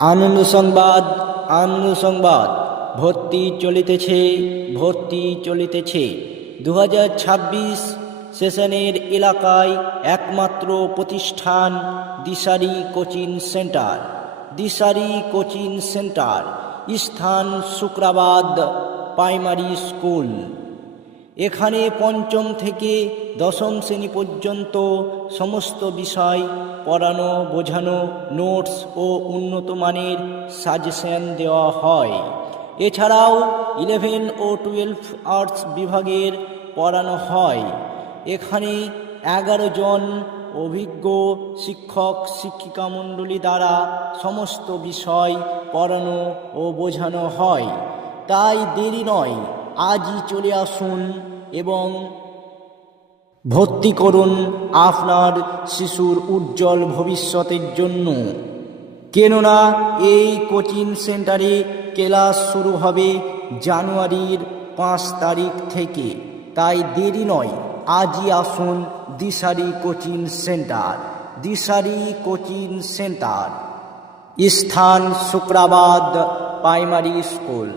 আনন্দ সংবাদ, আনন্দ সংবাদ। ভর্তি চলিতেছে 2026 সেশনের এলাকায় একমাত্র প্রতিষ্ঠান দিশারি কোচিং সেন্টার। স্থান শুক্রাবাদ প্রাইমারি স্কুল। এখানে পঞ্চম থেকে দশম শ্রেণী পর্যন্ত সমস্ত বিষয় পড়ানো বোঝানো, নোটস ও উন্নত মানের সাজেশন দেওয়া হয়। এছাড়াও 11 ও 12 আর্টস বিভাগের পড়ানো হয়। এখানে 11 জন অভিজ্ঞ শিক্ষক শিক্ষিকা মণ্ডলী দ্বারা সমস্ত বিষয় পড়ানো ও বোঝানো হয়। তাই দেরি নয়, আজই চলে আসুন এবং ভর্তি করুন আপনার শিশুর উজ্জ্বল ভবিষ্যতের জন্য। কেননা এই কোচিং সেন্টারে ক্লাস শুরু হবে জানুয়ারির 5 তারিখ থেকে। তাই দেরি নয়, আজই আসুন দিশারি কোচিং সেন্টার। স্থান শুক্রাবাদ প্রাইমারি স্কুল।